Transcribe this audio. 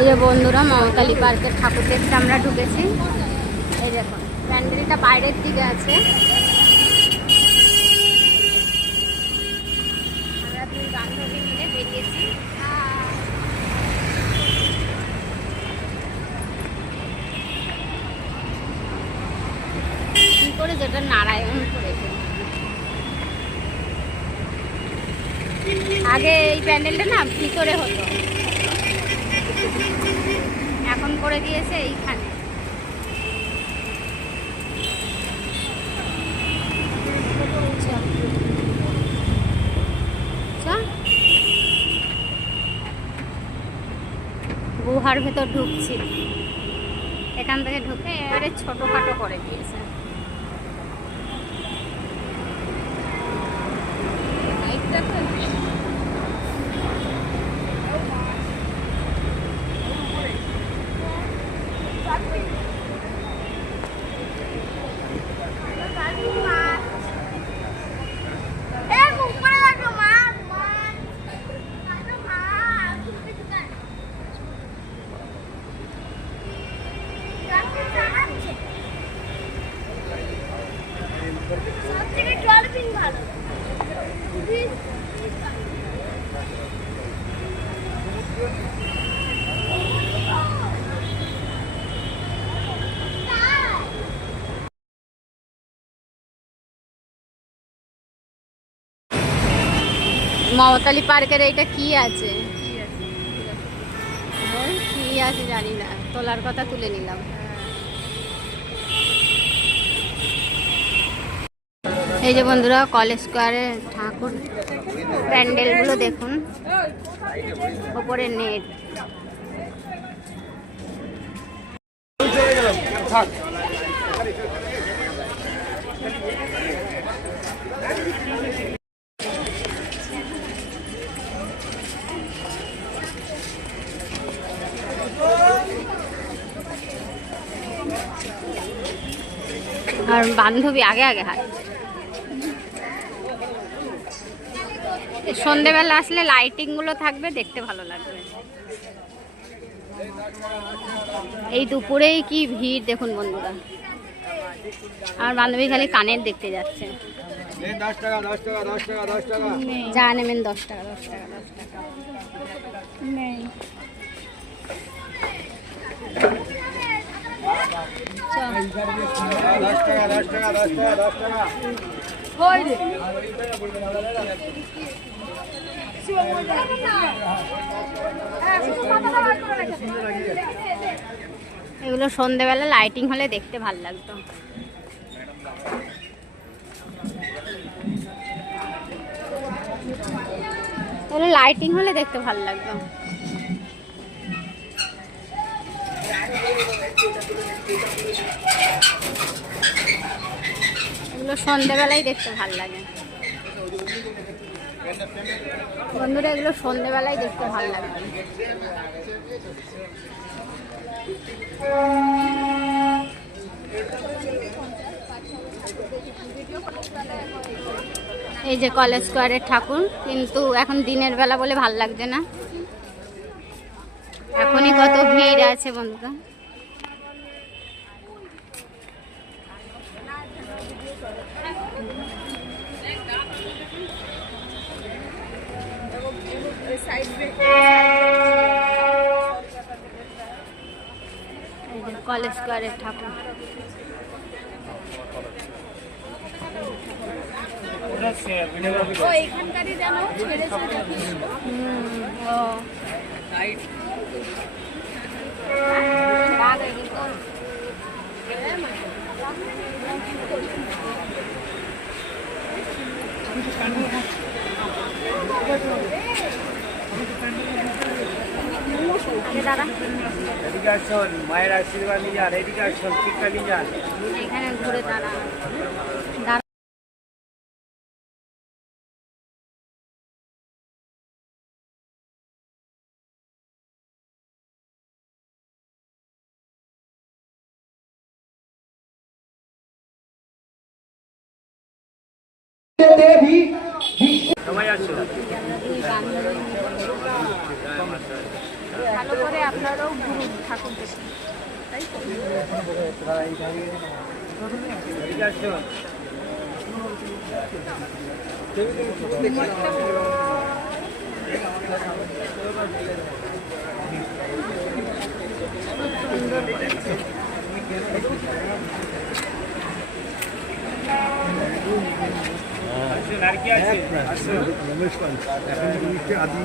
এই যে বন্ধুরা মমতালি পার্কের ঠাকুর দেখতে আমরা ঢুকেছি। এই দেখুন প্যান্ডেলটা বাইরের দিকে আছে। আমরা দুই বান্ধবী মিলে বেরিয়েছি। কি করে যেটা নারায়ণ করেছে। আগে এই প্যান্ডেলটা না ভিতরে হতো, এখন করে দিয়েছে এইখানে। গুহার ভেতর ঢুকছি, এখান থেকে ঢুকে এবারে ছোটখাটো করে দিয়েছে। মমতালি পার্কের এইটা কি আছে, কি আছে জানি না, তোলার কথা তুলে নিলাম। এই যে বন্ধুরা কলেজ স্কোয়ারের ঠাকুর প্যান্ডেলগুলো দেখুন, ওপরে নেট। আর বান্ধবী আগে আগে হাঁটছে। সন্ধেবেলা আসলে লাইটিং গুলো থাকবে, দেখতে ভালো লাগবে। এই দুপুরেই কি ভিড় দেখুন বন্ধুরা। আর বান্ধবী খালি কানের দেখতে যাচ্ছে। যা নেবেন 10 টাকা 10 টাকা 10 টাকা নেই। এগুলো সন্ধ্যেবেলা লাইটিং হলে দেখতে ভালো লাগতো। এগুলো লাইটিং হলে দেখতে ভালো লাগতো। এগুলো সন্ধ্যেবেলায় দেখতে ভালো লাগে বন্ধুরা, এগুলো সন্ধ্যেবেলায় দেখতে ভালো লাগে। এই যে কলেজ স্কোয়ারের ঠাকুর, কিন্তু এখন দিনের বেলা বলে ভাল লাগছে না, এখনই কত ভিড় আছে বন্ধুরা। কলেজ স্কোয়ারের ঠাকুর মায়ের আশীর্বাদ নিয়ে যান, এদিকে আসুন, টিকা নিয়ে যান, এখানে ঘুরে দাঁড়া। ভালো করে আপনারাও ঘুরুন ঠাকুর দেখুন, তাই তো? এদিকে আসুন। আসুন, আর কি আছে? আসুন। আদি